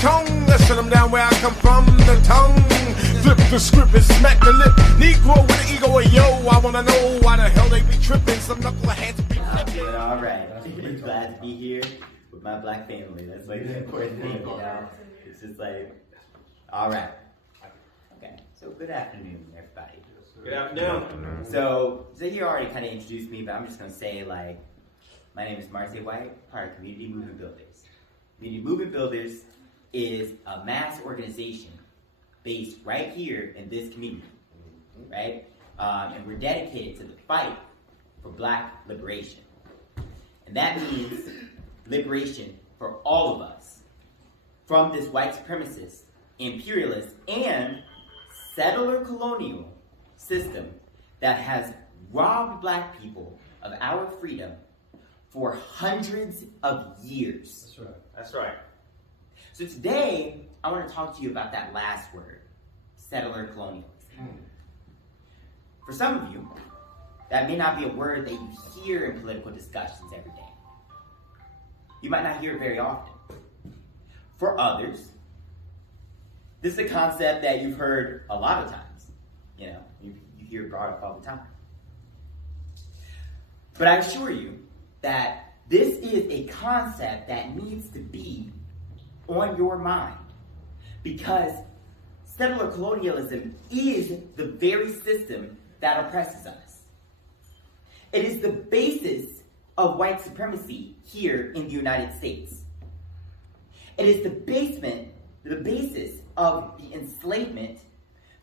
tongue. Let's shut them down where I come from, the tongue. Flip the script and smack the lip. Negro with the ego of yo. I wanna know why the hell they be tripping. Some knuckleheads be flipping. Alright, I'm glad to be here with my black family. That's like the important thing, you know? It's just like, alright. Okay, so good afternoon, everybody. Good afternoon. So you already kind of introduced me, but I'm just gonna say, like, my name is Marcia White, part of Community Movement Builders. Community Movement Builders is a mass organization based right here in this community, right? And we're dedicated to the fight for black liberation. And that means liberation for all of us from this white supremacist, imperialist, and settler colonial system that has robbed black people of our freedom for hundreds of years. That's right. That's right. So today, I want to talk to you about that last word, settler colonialism. For some of you, that may not be a word that you hear in political discussions every day. You might not hear it very often. For others, this is a concept that you've heard a lot of times. You know, you hear it brought up all the time. But I assure you that this is a concept that needs to be on your mind, because settler colonialism is the very system that oppresses us. It is the basis of white supremacy here in the United States. It is the basis of the enslavement,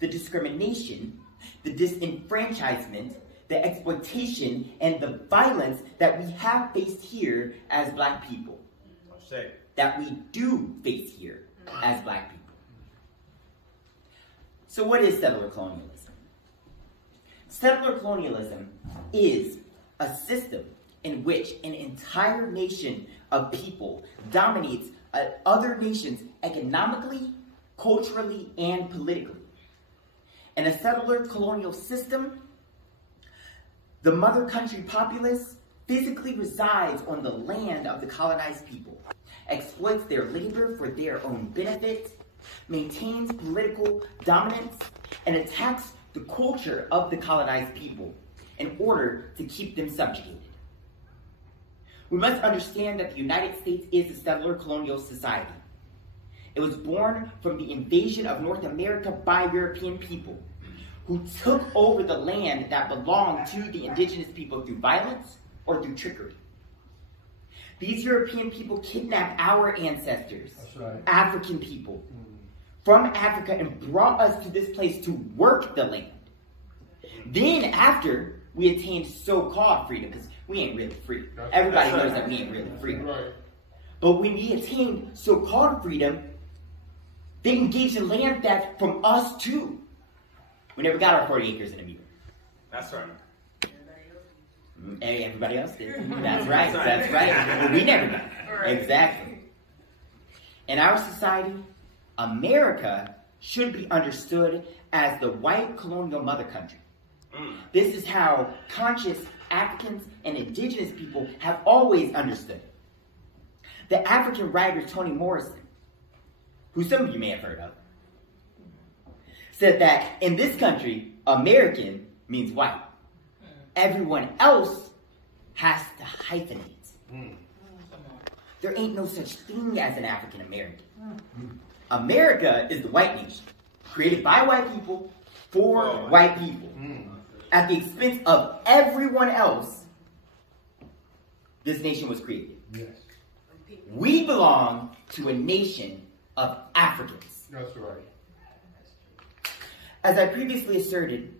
the discrimination, the disenfranchisement, the exploitation, and the violence that we have faced here as black people. That we do face here as black people. So what is settler colonialism? Settler colonialism is a system in which an entire nation of people dominates other nations economically, culturally, and politically. In a settler colonial system, the mother country populace physically resides on the land of the colonized people, exploits their labor for their own benefit, maintains political dominance, and attacks the culture of the colonized people in order to keep them subjugated. We must understand that the United States is a settler colonial society. It was born from the invasion of North America by European people who took over the land that belonged to the indigenous people through violence or through trickery. These European people kidnapped our ancestors, African people, from Africa and brought us to this place to work the land. Then after we attained so-called freedom, because we ain't really free. Everybody knows that we ain't really free. But when we attained so-called freedom, they engaged in land theft from us too. We never got our 40 acres in a meter. That's right. Everybody else did. That's right. That's right. But we never got it. Exactly. In our society, America should be understood as the white colonial mother country. This is how conscious Africans and indigenous people have always understood it. The African writer Toni Morrison, who some of you may have heard of, said that in this country, American means white. Everyone else has to hyphenate. There ain't no such thing as an African American. America is the white nation, created by white people for white people. At the expense of everyone else, this nation was created. We belong to a nation of Africans. That's right. As I previously asserted,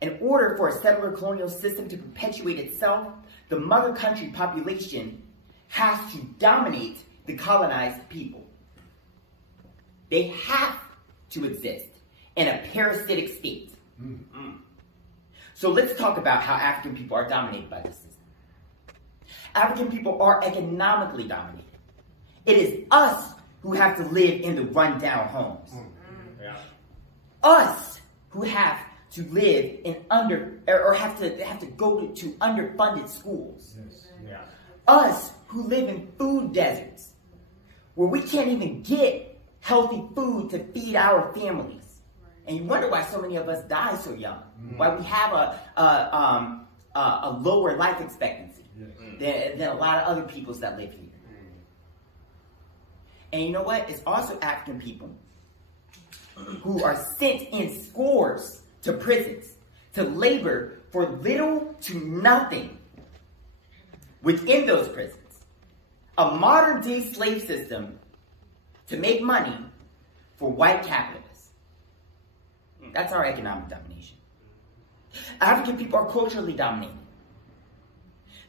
in order for a settler colonial system to perpetuate itself, the mother country population has to dominate the colonized people. They have to exist in a parasitic state. So let's talk about how African people are dominated by this system. African people are economically dominated. It is us who have to live in the rundown homes. Us who have to live in have to go to underfunded schools. Us who live in food deserts where we can't even get healthy food to feed our families. And you wonder why so many of us die so young. Why we have a lower life expectancy than a lot of other peoples that live here. And you know what? It's also African people who are sent in scores to prisons to labor for little to nothing within those prisons. A modern day slave system to make money for white capitalists. That's our economic domination. African people are culturally dominated.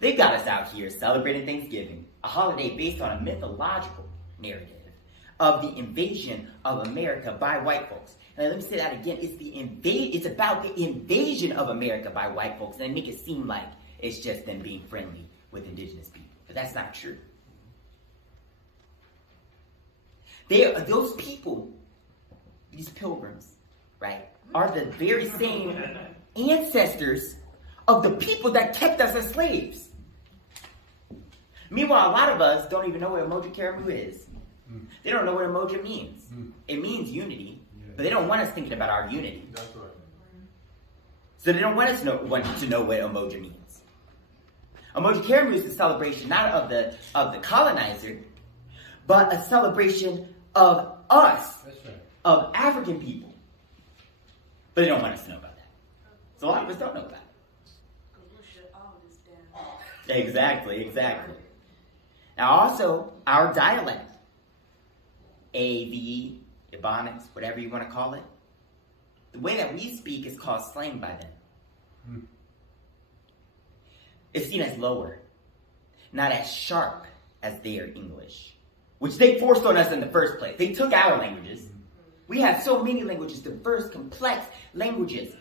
They've got us out here celebrating Thanksgiving, a holiday based on a mythological narrative of the invasion of America by white folks. And let me say that again, it's about the invasion of America by white folks, and they make it seem like it's just them being friendly with indigenous people. But that's not true. Those people, these pilgrims, right, are the very same ancestors of the people that kept us as slaves. Meanwhile, a lot of us don't even know what Umoja Karamu is. They don't know what Umoja means. It means unity, but they don't want us thinking about our unity. That's right. So they don't want us to know what Umoja means. Umoja Karamu is the celebration not of the colonizer, but a celebration of us, of African people. But they don't want us to know about that. So a lot of us don't know about it. Exactly. Now also, our dialect, AVE, Ebonics, whatever you want to call it, the way that we speak is called slang by them. It's seen as lower, not as sharp as their English, which they forced on us in the first place. They took our languages. We have so many languages, diverse, complex languages,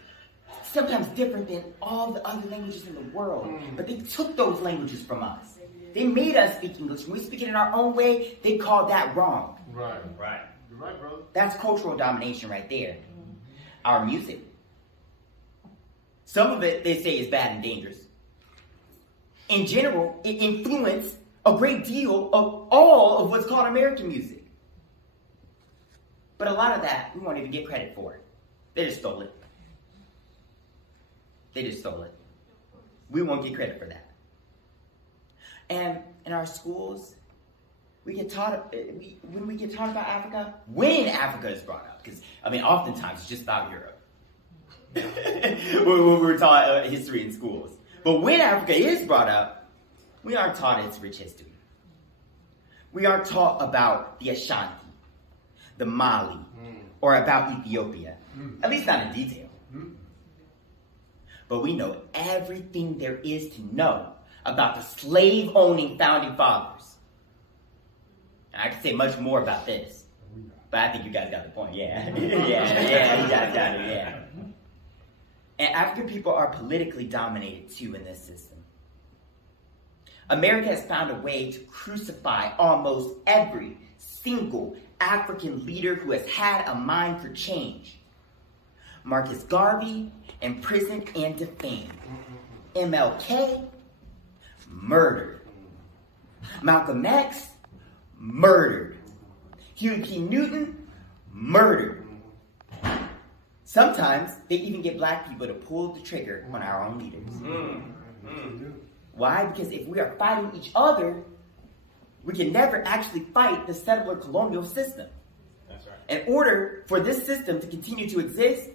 sometimes different than all the other languages in the world. But they took those languages from us. They made us speak English. When we speak it in our own way, they call that wrong. Right. You're right, brother. That's cultural domination right there. Our music. Some of it, they say, is bad and dangerous. In general, it influenced a great deal of all of what's called American music. But a lot of that, we won't even get credit for. They just stole it. We won't get credit for that. And in our schools, we get taught, when we get taught about Africa, when Africa is brought up, because, oftentimes it's just about Europe. when we're taught history in schools. But when Africa is brought up, we aren't taught its rich history. We aren't taught about the Ashanti, the Mali, or about Ethiopia. At least not in detail. But we know everything there is to know about the slave-owning founding fathers. And I could say much more about this, but I think you guys got the point. Yeah, you guys got it, yeah. And African people are politically dominated too in this system. America has found a way to crucify almost every single African leader who has had a mind for change. Marcus Garvey, imprisoned and defamed. MLK, murdered. Malcolm X, murdered. Huey P. Newton, murdered. Sometimes they even get black people to pull the trigger on our own leaders. Why? Because if we are fighting each other, we can never actually fight the settler colonial system. That's right. In order for this system to continue to exist,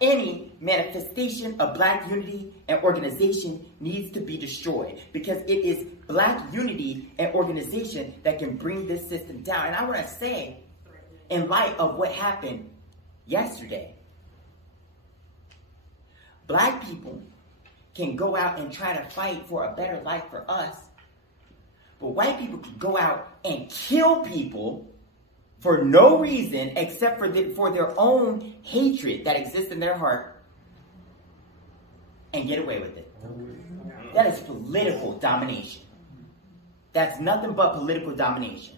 any manifestation of black unity and organization needs to be destroyed, because it is black unity and organization that can bring this system down. And I want to say, in light of what happened yesterday, black people can go out and try to fight for a better life for us, but white people can go out and kill people for no reason except for their own hatred that exists in their heart and get away with it. That is political domination. That's nothing but political domination.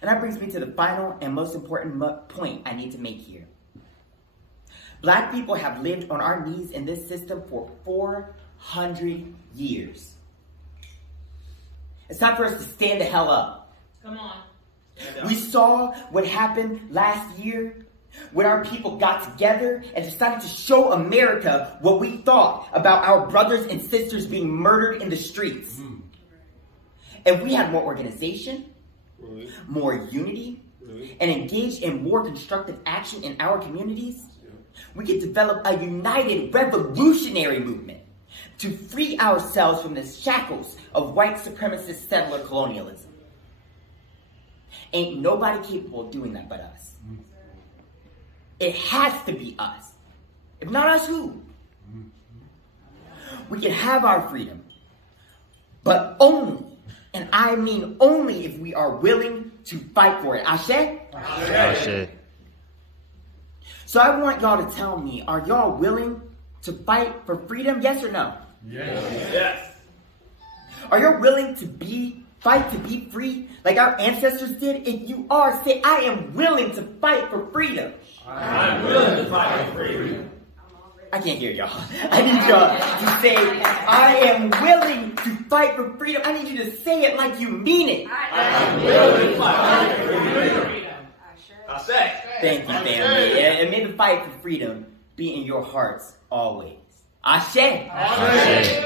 And that brings me to the final and most important point I need to make here. Black people have lived on our knees in this system for 400 years. It's time for us to stand the hell up. Come on. We saw what happened last year when our people got together and decided to show America what we thought about our brothers and sisters being murdered in the streets. And we had more organization, more unity, and engaged in more constructive action in our communities. We could develop a united revolutionary movement to free ourselves from the shackles of white supremacist settler colonialism. Ain't nobody capable of doing that but us. It has to be us. If not us, who? We can have our freedom, but only, and I mean only, if we are willing to fight for it. Ashe? Ashe. So I want y'all to tell me, are y'all willing to fight for freedom? Yes or no? Yes. Yes. Are you willing to fight to be free like our ancestors did? If you are, say, I am willing to fight for freedom. I'm willing to fight for freedom. I can't hear y'all. I need y'all to say, I am willing to fight for freedom. I need you to say it like you mean it. I'm willing to fight for freedom. I say. Thank you, family. And may the fight for freedom be in your hearts always. Ashe. Ashe.